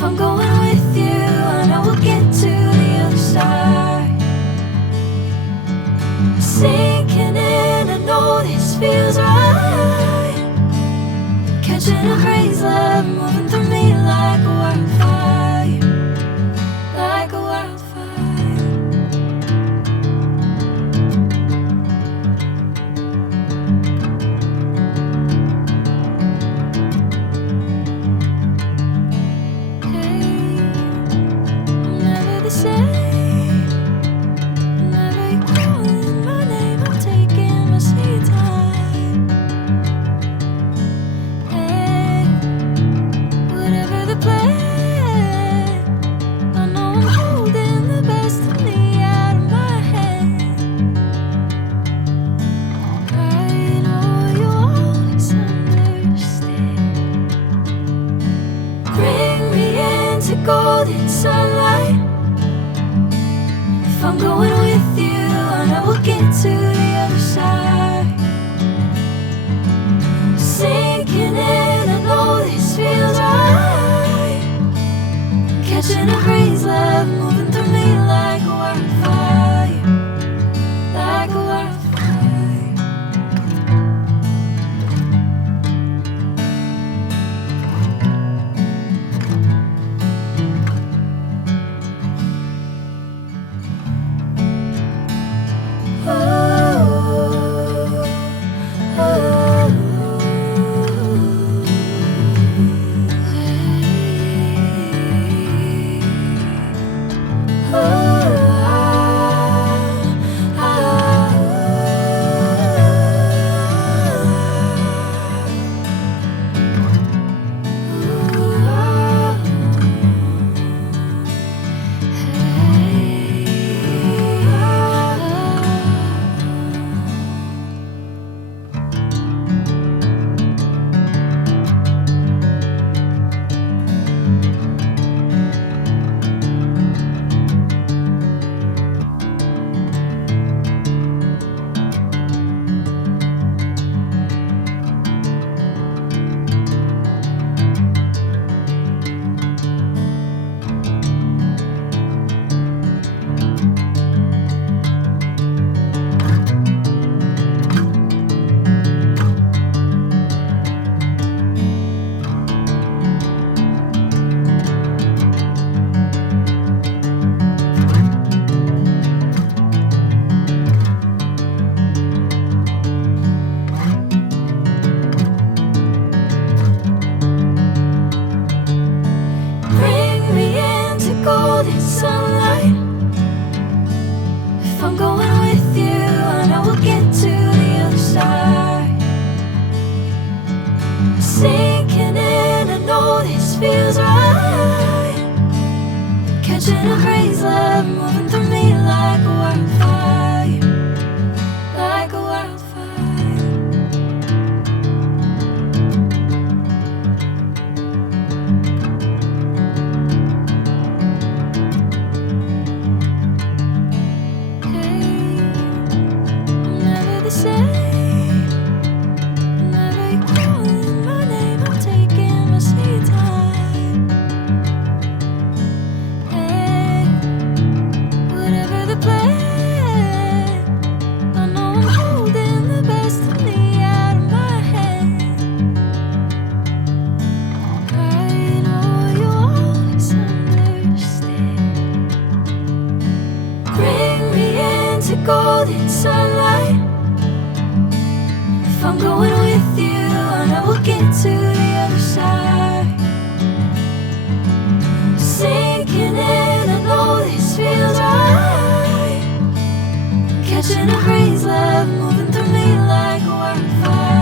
If I'm going with you, I know we'll get to the other side. Sinking in, I know this feels right. Catching a crazy love, moving through me like a wildfire, like a wildfire. Golden sunlight. If I'm going with you, I know we'll get to the other side. Sinking in, I know this feels right. Catching a crazy love, moving through me like a wildfire, like a wildfire. Sunlight. If I'm going with you, I know we'll get to the other side. Sinking in, I know this feels right. Catching a crazy love, moving through me like a wildfire, like a wildfire. Golden sunlight. If I'm going with you, I know we'll get to the other side. Sinking in, I know this feels right. Catching a crazy love, moving through me like a wildfire.